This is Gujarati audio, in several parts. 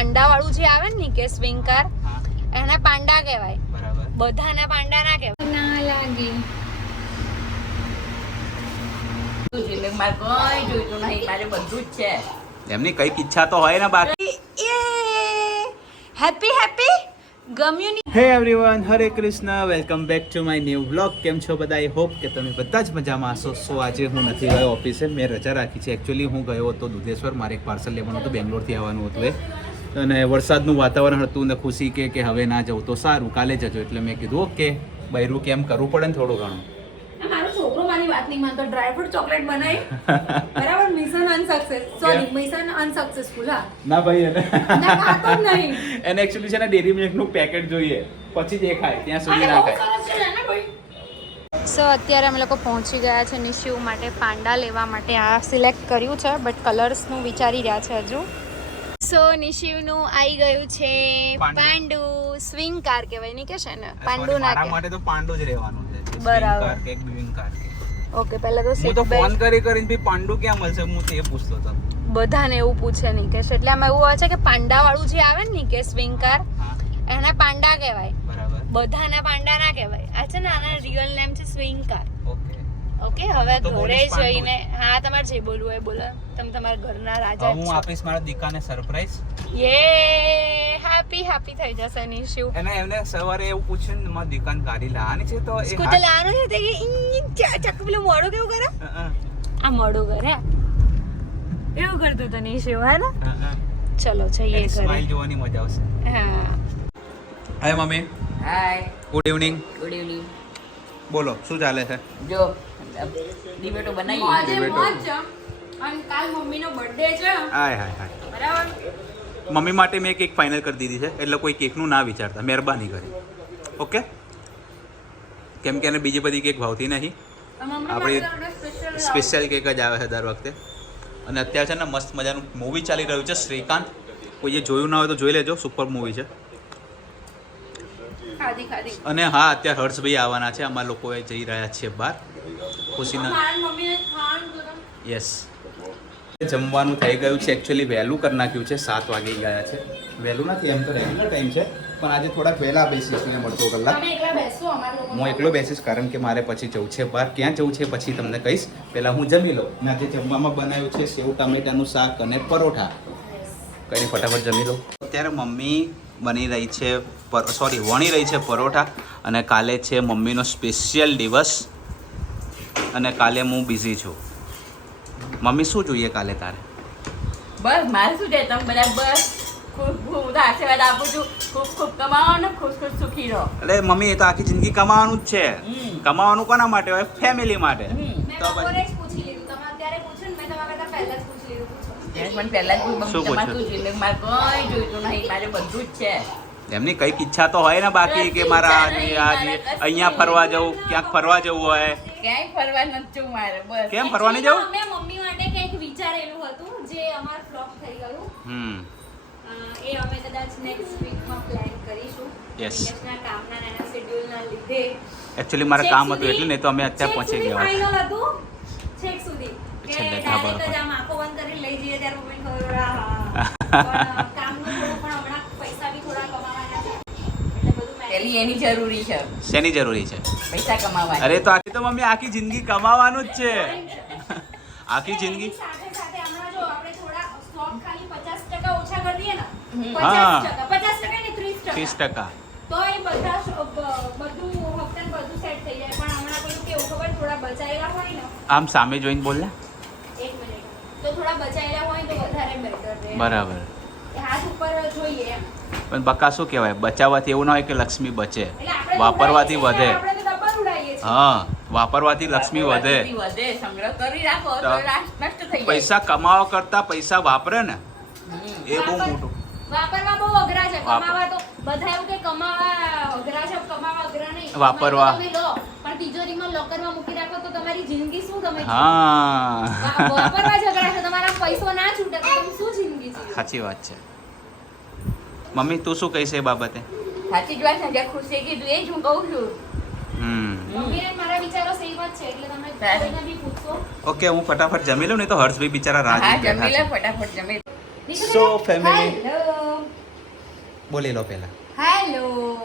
પાંડા વાળું જે આવે ને કે સ્વિંગ કાર એને પાંડા કહેવાય. બરાબર. બધાને પાંડા ના કહેવાય. ના લાગી મારે કોઈ જોઈતું નહીં, મારે બધું જ છે. એમની કઈક ઈચ્છા તો હોય ને બાકી. હેપી હેપી ગમ્યું નહીં. હે everyone, Hare Krishna, welcome back to my new vlog. કેમ છો બધા? આઈ હોપ કે તમે બધા જ મજામાં હશો. સો આજે હું નથી ગયો ઓફિસે, મેં રજા રાખી છે. એકચ્યુઅલી હું ગયો હતો દુધેશ્વર, મારે એક પાર્સલ લેવાનું હતું, બેંગ્લોરથી આવવાનું હતું એ, અને વરસાદનું વાતાવરણ હતું ને ખુશી કે હવે ના જવું તો સારું, કાલે જજો. એટલે મેં કીધું ઓકે, બૈરું કેમ કરવું પડે ને થોડું ઘણું. મારો છોકરો મારી વાત નહીં માનતો. ડ્રાય ફ્રૂટ ચોકલેટ બનાવી બરાબર, mission unsuccess, sorry mission unsuccessful. હા ના ભાઈ, એને ના ખાતો જ નહીં. એને એકચ્યુઅલી છે ને ડેરી મિલ્કનું પેકેટ જોઈએ, પછી જ એ ખાય, ત્યાં સુધી ના ખાય. સો અત્યારે અમે લોકો પહોંચી ગયા છે નિશિવ માટે પાંડા લેવા માટે. આ સિલેક્ટ કર્યું છે બટ કલર્સનું વિચારી રહ્યા છે હજુ. સો નિશિવનું આવી ગયું છે પાંડુ. સ્વિંગ કાર કહેવાય ને કે છે ને, પાંડુ ના મારા માટે તો પાંડુ જ રહેવાનું છે. બરાબર. કે સ્વિંગ કાર કે ઓકે, પહેલા તો હું તો ફોન કરીને ભી પાંડુ ક્યાં મળશે હું તે પૂછતો હતો. બધાને એવું પૂછે નહીં કે છે, એટલે આમાં એવું હોય છે કે પાંડા વાળું જે આવે ને કે સ્વિંગ કાર એને પાંડા કહેવાય. બરાબર. બધાને પાંડા ના કહેવાય. આ છે ને આના રિયલ નેમ છે સ્વિંગ કાર. ઓકે ઓકે, હવે તો ઘરે બોલીશ જઈને હા તમારે જે બોલવું હોય બોલો. તમે તમારા ઘરના રાજા હું છો. આપીશ મારા દીકાને સરપ્રાઈઝ. યે હેપી હેપી થઈ જશે નિશુ. એમને સવારે એવું પૂછ્યું ને મારી દીકાન ગાડી લાવવાની છે તો એ સ્કૂટર લાવવાનું છે તે કે ચક પેલું મોડું કેવું કરે, આ મોડું કરે એવું કરતું તો નિશુ. હે ને ચલો જઈએ ઘરે. સ્માઈલ જોવાની મજા આવશે. હા. Hi mummy. હાય, ગુડ ઇવનિંગ. Good evening. બોલો શું ચાલે છે? જો ડિબેટો બનાવી. આજે મોજ અને કાલ મમ્મીનો બર્થડે છે. હાય હાય હાય. બરાબર. મમ્મી માટે મેં કેક ફાઇનલ કરી દીધી છે, એટલે કોઈ કેકનું ના વિચારતા, મહેરબાની કરી. ઓકે, કેમ કે એને બીજી બધી કેક ભાવતી નહીં, આપણી સ્પેશિયલ કેક જ આવે છે દર વખતે. અને અત્યારે છે ને મસ્ત મજાનું મૂવી ચાલી રહ્યું છે શ્રીકાંત. કોઈએ જોયું ના હોય તો જોઈ લેજો, સુપર મૂવી છે. ખાધી ખાધી. અને હા, અત્યારે હર્ષભાઈ આવવાના છે, અમારા લોકોએ જઈ રહ્યા છીએ બહાર ખુશીના. મારી મમ્મીને ખાવાનું યસ, જમવાનું થઈ ગયું છે. એકચ્યુઅલી વહેલું કરી નાખ્યું છે, 7 વાગી ગયા છે. વહેલું નથી, એમ તો રેગ્યુલર ટાઈમ છે, પણ આજે થોડાક વહેલા બેસીશું એમ અડધો કલાક. તમે એકલા બેસો, અમાર લોકો હું એકલો બેસીશ, કારણ કે મારે પછી જવું છે બહાર. ક્યાં જવું છે પછી તમને કહીશ, પહેલાં હું જમી લઉં. મેં આજે જમવામાં બનાવ્યું છે સેવ ટામેટાનું શાક અને પરોઠા. કંઈ ફટાફટ જમી લઉં. અત્યારે મમ્મી વણી રહી છે પરોઠા. અને કાલે છે મમ્મીનો સ્પેશિયલ દિવસ, અને કાલે હું બિઝી છું. મમ્મી શું જોઈએ કાલે તારે? બસ મારે શું છે, તમે બધા બસ ખૂબ ખૂબ આશીર્વાદ આપું છું. ખૂબ ખૂબ કમાવો ને ખુશ ખુશ સુખી રહો. એટલે મમ્મી, એ તો આખી જિંદગી કમાવાનું જ છે. કમાવાનું કોના માટે હોય? ફેમિલી માટે. મેં બપોરે જ પૂછી લીધું. તમે અત્યારે પૂછ્યું ને, મેં તમારા કરતા પહેલા જ પૂછી લીધું. પૂછો. પણ પહેલા જ શું તમારે પૂછ્યું? શું જોઈએ? મારે કોઈ જોઈતું નહીં, મારે બધું જ છે. એમની કઈક ઈચ્છા તો હોય ને બાકી, કે મારા અહીંયા ફરવા જવું, ક્યાંક ફરવા જવું હોય. ક્યાંય ફરવા નથી જવું મારે. બસ કેમ ફરવા નહીં જવું? અમે મમ્મી માટે કંઈક વિચારેલું હતું જે અમાર ફ્લોપ થઈ ગયું. એ અમે કદાચ નેક્સ્ટ વીકમાં પ્લાન કરીશું. Yes. નિકેશના કામના અને એના શેડ્યુલના લીધે એકચ્યુઅલી મારે કામ હતું એટલે નહીં તો અમે અત્યારે પહોંચી ગયા. ફાઇનલ હતું છેક સુધી કે છેલ્લે ડાયરેક્ટ જ આમ આંખો બંધ કરીને લઈ જઈએ ત્યારે મમ્મીને ખબર પડે હા કામનું થોડું, પણ હમણાં પૈસા બી થોડા કમાવાના છે એટલે બધું પેલી એની જરૂરી છે, શેની જરૂરી છે? પૈસા કમાવાની. અરે તો આખી તો મમ્મી આખી જિંદગી કમાવાનું જ છે. આખી જિંદગી સાથે સાથે હમણાં જો આપણે થોડા સ્ટોક ખાલી 50% ઓછા કરી દઈએ ને, હા. 50% ને 30%, 30%. તો એ બધા બધું હપ્તા બધું સેટ થઈ જાય. પણ હમણાં પેલું કેવું ખબર, થોડા બચાયેલા હોય ને, આમ સામે જોઈને બોલ ને. એક મિનિટ, તો થોડા બચાયેલા હોય તો વધારે બેટર રહે. બરાબર. એ હાથ ઉપર જોઈએ એમ. પણ બકા શું કહેવાય, બચાવવાથી એવું ના હોય કે લક્ષ્મી બચે, એટલે આપણે વાપરવાથી ઉડાડીએ છીએ, વધે. આપણે તો ડબ્બલ ઉડાડીએ છીએ. હા, વાપરવાથી લક્ષ્મી વધે. વધે, સંગ્રહ કરી રાખો તો તો નષ્ટ થઈ જાય. પૈસા કમાવા કરતા પૈસા વાપરે ને, એ બહુ વાપર- મોટું. વાપરવા બહુ અઘરા છે, કમાવા તો બધા એવું કે કમાવા અઘરા છે, કમાવા અઘરા નહીં. વાપરવા. તમે લો, પણ તિજોરીમાં લોકરમાં મૂકી રાખો તો તમારી જિંદગી શું તમે જીવો? હા, વાપરવા જ અઘરા છે. તમારા પૈસો ના છૂટે તો તમે શું જિંદગી જીવો? સાચી વાત છે. મમ્મી તું શું કહીશ એ બાબતે? સાચી જ વાત છે, જે ખુશી કીધું એ જ હું કહું છું. મમ્મીને મારા વિચારો સેમ જ છે, એટલે તમે કોઈને બી પૂછશો. ઓકે, હું ફટાફટ જમી લઉં, નહીં તો હર્ષભાઈ બિચારા રાહ હા, જોઈને જમી લે બેઠા ફટાફટ જમી લે. So, family. Hello. બોલી લો પહેલા. હેલો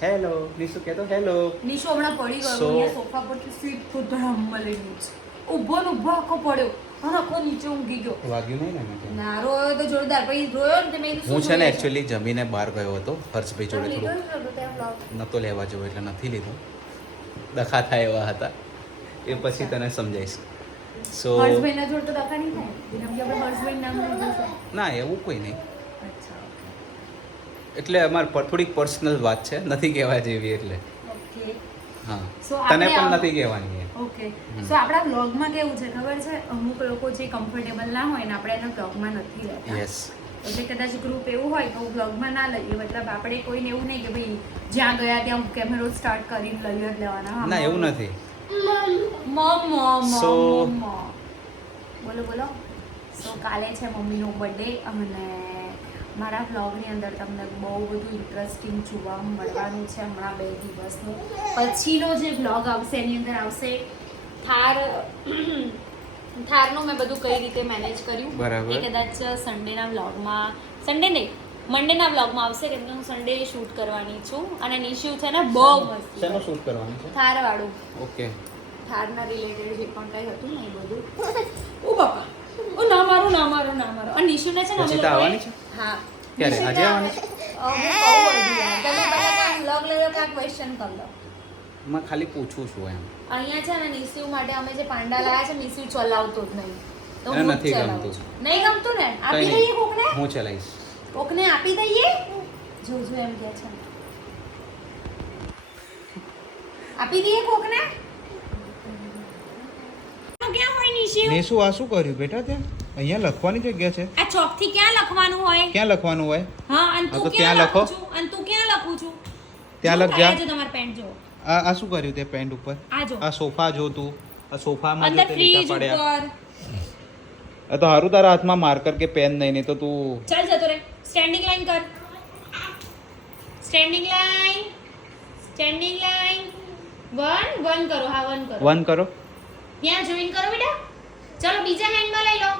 હેલો નિશુ કે તો હેલો. નિશુ હમણાં પડી ગયો So- અહીંયા સોફા પરથી સ્લીપ તો ધડામ મળી ગયું છે. ઊભો ને ઊભો આખો પડ્યો અને આખો નીચે ઊંઘી ગયો. વાગ્યું નહીં ને મેં કે? ના રોયો તો જોરદાર પછી રોયો ને તે મેં કીધું હું શું છે ને જોઈએ? એકચ્યુઅલી જમીને બહાર ગયો હતો હર્ષભાઈ જોડે લીધો થોડું જ નહોતો ત્યાં vlog. નહોતો લેવા જેવો એટલે નથી લીધો. ડખા થાય એવા હતા એ પછી તને સમજાઈશ. સો હર્ષભાઈના જોડે તો દખા નહીં થાય કેમ કે આપણે હર્ષભાઈ નામ લીધું છે. ના એવું કોઈ નહીં. અચ્છા એટલે અમારે થોડીક પર્સનલ વાત છે નથી કહેવા જેવી એટલે ઓકે હા So તને આપણે પણ આ- નથી કહેવાની એ. ઓકે સો આપણા વ્લોગમાં કેવું છે ખબર છે અમુક લોકો જે કમ્ફર્ટેબલ ના હોય ને આપણે એના વ્લોગમાં નથી લેતા યસ એટલે કદાચ ગ્રુપ એવું હોય તો વ્લોગમાં ના લઈએ મતલબ આપણે કોઈને એવું નહીં કે ભાઈ જ્યાં ગયા ત્યાં કેમેરો સ્ટાર્ટ કરીને લઈ જ લેવાના ના એવું નથી. So- બોલો બોલો સો કાલે છે મમ્મીનો બર્થડે અને મારા વ્લોગની અંદર તમને બહુ બધું ઇન્ટરેસ્ટિંગ જોવા મળવાનું છે હમણાં 2 દિવસનું પછીનો જે વ્લોગ આવશે એની અંદર આવશે થારનું મેં બધું કઈ રીતે મેનેજ કર્યું બરાબર. એ કદાચ સન્ડેના વ્લોગમાં સન્ડે નહીં મંડેના વ્લોગમાં આવશે કેમ કે હું સન્ડે શૂટ કરવાની છું અને નિશુ છે ને બહુ મસ્તી શેનું શૂટ કરવાનું છે? થારવાળું ઓકે થારના રિલેટેડ જે પણ કંઈ હતું ને એ બધું ઓ બાપા ઓ ના મારો અને નિશુને છે ને પછી તો આવવાની છે? હા ક્યારે? આજે આવવાની છે? તમે પહેલા વ્લોગ લઈ કે ક્વેશ્ચન કરી લો હું ખાલી પૂછું છું એમ. અહીંયા છે ને નિશુ માટે અમે જે પાંડા લાયા છે નિશુ ચલાવતો જ નહીં તો એને હું જ નથી ચલાવું ગમતું. છું. નહીં ગમતું ને કંઈ આપી નહીં. દઈએ કોકને હું ચલાવીશ. કોકને આપી દઈએ જોજો એમ કે છે આપી દઈએ કોકને ક્યાં હોય નિશુ નિશુ આ શું કર્યું બેટા ત્યાં? અહીંયા લખવાની જગ્યા છે. આ ચોક થી ક્યાં લખવાનું હોય ક્યાં લખવાનું હોય? હા અને હા, તો તું ત્યાં ક્યાં લખો. લખું છું અને તું ક્યાં લખું છું ત્યાં જો લખ જા. જો તમાર પેન્ટ જો આ શું કર્યું તે પેન્ટ ઉપર? આ જો આ સોફા જો તું. આ સોફામાં જો અંદર તે લીટા ફ્રીજ પડ્યા. ઉપર આ તો હારું તારા હાથમાં માર્કર કે પેન નહીં તો તું ચાલ જતો રે સ્ટેન્ડિંગ લાઈન કર સ્ટેન્ડિંગ લાઈન વન કરો હા વન કરો વન કરો. ત્યાં જોઈન કરો બેટા ચલો બીજા હેન્ડમાં લઈ લો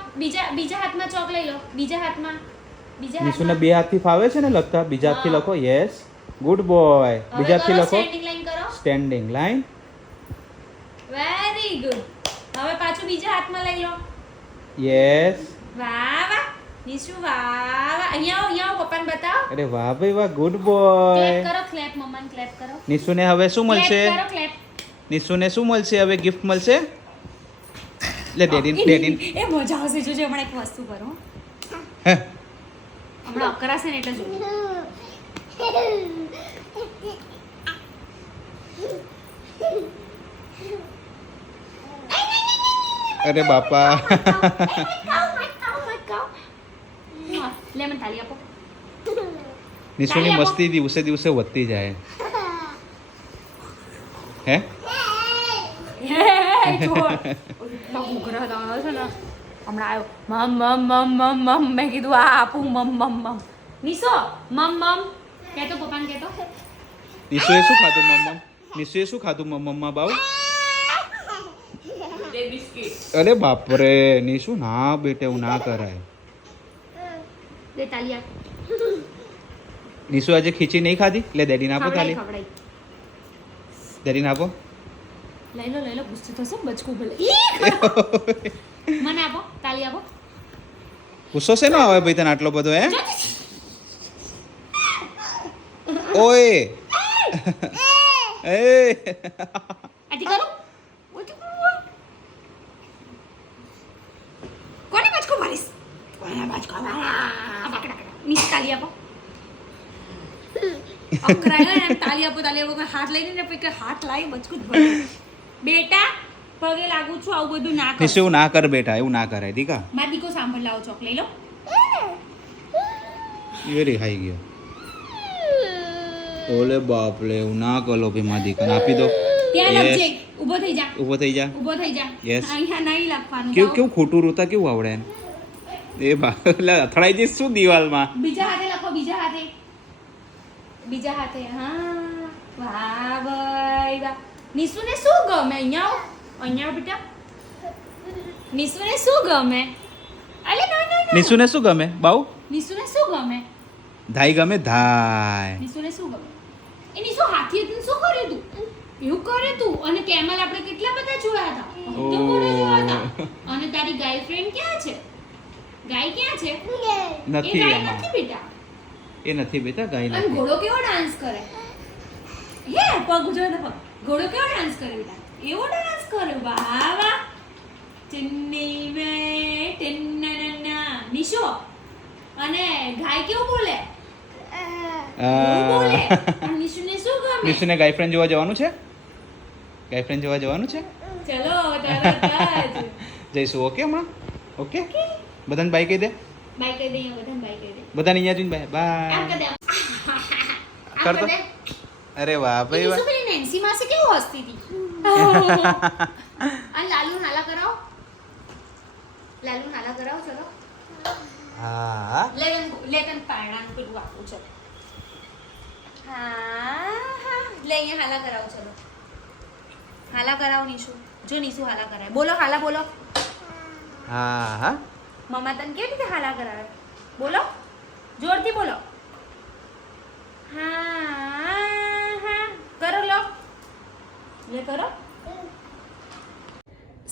બીજા હાથમાં ચોક લઈ લો બીજા હાથમાં નિશુને બે હાથથી ફાવે છે ને લખતા? બીજા હાથથી લખો. Yes good boy. બીજા હાથથી લખો. સ્ટેન્ડિંગ લાઈન કરો સ્ટેન્ડિંગ લાઈન. વેરી ગુડ હવે પાછું બીજા હાથમાં લઈ લો યસ. વાહ વાહ નિશુ વાહ વાહ અહીંયા આવો પપ્પાને બતાવો અરે વાહ ભાઈ વાહ ગુડ ક્લેપ બોય. કરો ક્લેપ મમ્માને ક્લેપ કરો નિશુને હવે શું મળશે? ક્લેપ કરો ક્લેપ નિશુને શું મળશે હવે? ગિફ્ટ મળશે? લે ડેડી એ મજા આવશે જોજો હમણાં એક વસ્તુ કરું હે હમણાં અકરાશે ને એટલે જો અરે બાપા. લે મને થાળી આપો નિશુની મસ્તી દિવસે દિવસે વધતી જાય. હે ઘૂઘરા દાણો છે ને હમણાં આવ્યો મમ મેં કીધું આ આપું મમ નિશો મમ કહેતો પપ્પાને કહેતો નિશુએ શું ખાધું મમ્મા? નિશુએ શું ખાધું મમ્મા બાવ? તે બિસ્કિટ અરે બાપરે નિશુ ના બેટે એવું ના કરાય. દે તાલી આપ નિશુ આજે ખીચી નહીં ખાધી? લે ડેડીને આપો ખવડાઈ તાલી. ડેડીને આપો. લઈ લો ગુસ્સો થશે બચકું ભલે મને આપો તાલી આપો ગુસ્સો છે ને આવે ભાઈ તને આટલો બધો હે? ઓય એ આથી કરું કોને બચકું મારીશ કોને બચકું મારા નીચે તાલી આપો અકરાય ને તાલી આપો કોઈ હાથ લઈને ને પછી હાથ લાવી બચકું જ ભરે બેટા પગે લાગુ છું આવું બધું ના કર નિશુ એવું ના કર બેટા, એવું ના કરાય દીકા. મારી દીકો સાંભળ લાવો ચોક લઈ લો વેરી હાઈ ગયો. ઓલે બાપલે એવું ના કરો ભાઈ મારી દીકરાને આપી દો. ત્યાં Yes. લખજે ઊભો થઈ જા ઊભો થઈ જા. ઊભો થઈ જા Yes. અહીંયા નહીં લખવાનું કેવું જાઓ. કેવું ખોટું રોતા કેવું આવડે એને? એ બા એટલે અથડાઈ જઈશ શું દિવાલમાં? બીજા હાથે લખો બીજા હાથે હા વાહ ભાઈ વાહ નિશુને શું ગમે અહીંયા આવો. અહીંયા આવો બેટા નિશુને શું ગમે અલે ના નિશુને શું ગમે બાઉ? નિશુને શું ગમે ધાઈ ગમે ધાઈ. નિશુને શું ગમે? એ નિશુ હાથી હતું ને શું કર્યું તું? એવું કરે તું. અને કેમલ આપણે કેટલા બધા જોયા હતા. તો કોને જોયા હતા? અને તારી ગાય ફ્રેન્ડ ક્યાં છે? ગાય ક્યાં છે? નથી એ ગાય એમાં. નથી બેટા. એ નથી બેટા ગાય અને નથી. ઘોડો કેવો ડાન્સ કરે? હે પગ જો ને પગ. ઘોડો કેવો ડાન્સ કરે બેટા? એવો ડાન્સ કરે. વાહ વાહ. ચન્નઈ મે ટેન્નનના. નિશુ અને ગાય કેવું બોલે? કેવું બોલે? અને નિશુને શું ગમે? નિશુને ગાયફ્રેન્ડ જોવા જવાનું છે? ગાયફ્રેન્ડ જોવા જવાનું છે? ચલો તરત જ. જઈશું ઓકે હમણાં? ઓકે બધાને બાય કહી દે. બાય કરી દઈએ બધાને બાય કરી દે. બધાને અહીંયા જોઈને બાય આમ કરી બાય દે. આમ કર તો. કરી દે. અરે વાહ ભાઈ નિશુ વાહ. પેલી નેન્સી માસી કેવું હસતી હતી. અને લાલુ નાલા કરાવો. લાલુ નાલા કરાવો ચલો. હા લેગન પારણાનું પેલું આપું છે. હા હા લે અહીંયા હાલા કરાવો ચલો. હાલા કરાવો નિશુ. જો નિશુ હાલા કરાવે. બોલો હાલા બોલો. હા હા મમ્મા તને કેવી રીતે હાલા કરાવે? બોલો જોરથી બોલો. હા હા કરો લો. લે કરો.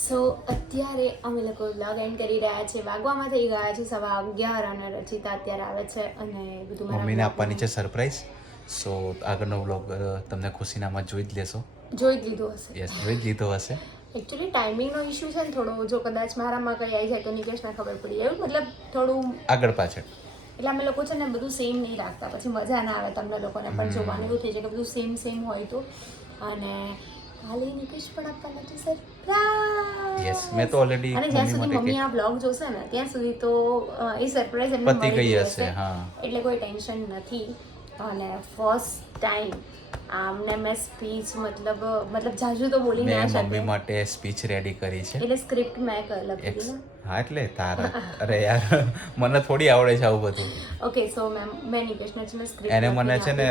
સો અત્યારે અમે લોકો વ્લોગ એન્ડ કરી રહ્યા છે. વાગવામાં થઈ ગયા છે 11:15 અને રચિતા અત્યારે આવે છે અને બધું મારા મમ્મીને આપવાની છે સરપ્રાઈઝ. સો આગળનો વ્લોગ તમને ખુશીનામાં જોઈ જ લેશો. જોઈ જ લીધું હશે. યસ જોઈ જ લીધો હશે. એકચ્યુઅલી ટાઈમિંગનો ઇશ્યુ છે ને થોડો. જો કદાચ મારામાં કંઈ આવી જાય તો નિકેશને ખબર પડી એવું મતલબ થોડું આગળ પાછળ એટલે અમે લોકો છે ને બધું સેમ નહીં રાખતા પછી મજા ના આવે તમને લોકોને પણ જોવાનું એવું થઈ જાય કે બધું સેમ સેમ હોય તો. અને કાલે નિકેશ પણ આપવાના છે સરપ્રાઈઝ. યસ મેં તો ઓલરેડી અને જ્યાં મમ્મી સુધી માટે મમ્મી આ બ્લોગ જોશે ને ત્યાં સુધી તો એ સરપ્રાઈઝ એમને પતી મળી ગઈ ગઈ હશે. હા એટલે કોઈ ટેન્શન નથી. અને ફર્સ્ટ ટાઈમ આમને મેં સ્પીચ મતલબ જાજુ તો બોલી ના મેં શકે મમ્મી માટે સ્પીચ રેડી કરી છે. એટલે સ્ક્રિપ્ટ મેં લખી હતી ને. હા એટલે તારા અરે યાર મને થોડી આવડે છે આવું બધું. ઓકે સો મેં નિકેશને છે ને સ્ક્રિપ્ટ એને મને છે ને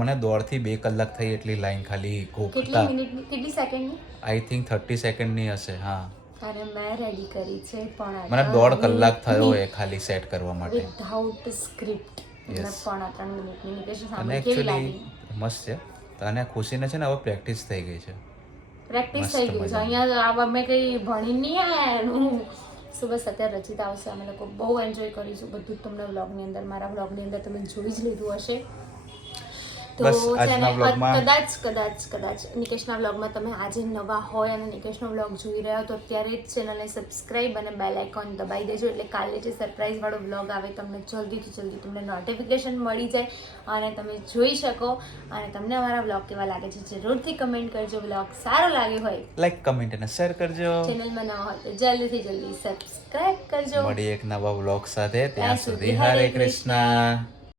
મને દોડથી 2 કલાક થઈ એટલી લાઈન ખાલી કેટલી ગોખતા. મિનિટની કેટલી સેકન્ડની? આઈ થિંક 30 સેકન્ડની હશે. હા અરે મેં રેડી કરી છે પણ મને 1.5 કલાક થયો એ ખાલી સેટ કરવા માટે. વિધાઉટ સ્ક્રિપ્ટ મેં 3.5 મિનિટની નિકેશ અને સામે કેવી એકચ્યુઅલી લાગી? મસ્ત છે. તો અને ખુશીને છે ને હવે પ્રેક્ટિસ થઈ ગઈ છે. પ્રેક્ટિસ મસ્ત થઈ ગઈ છે. મજાની. અહીંયા આ અમે કંઈ ભણી નહીં આયા એનું. સો બસ અત્યારે રચિતા આવશે. અમે લોકો બહુ એન્જોય કરીશું બધું જ તમને વ્લોગની અંદર મારા વ્લોગની અંદર તમે જોઈ જ લીધું હશે. તો બસ છે આજના ને vlogમાં- કદાચ નિકેશના વ્લોગમાં તમે આજે નવા હોય અને નિકેશનો વ્લોગ જોઈ રહ્યા હો તો અત્યારે જ ચેનલને સબસ્ક્રાઈબ અને બેલ આઇકોન દબાવી દેજો એટલે કાલે જે સરપ્રાઈઝ વાળો વ્લોગ આવે તમને જલ્દીથી જલ્દી તમને નોટિફિકેશન મળી જાય અને તમે જોઈ શકો. અને તમને અમારા વ્લોગ કેવા લાગે છે જરૂરથી કમેન્ટ કરજો. વ્લોગ સારો લાગ્યો હોય લાઈક કમેન્ટ અને શેર કરજો. ચેનલમાં નવા હોય તો જલ્દીથી જલ્દી સબસ્ક્રાઈબ કરજો. મળી એક નવા વ્લોગ સાથે. ત્યાં સુધી હરે કૃષ્ણ.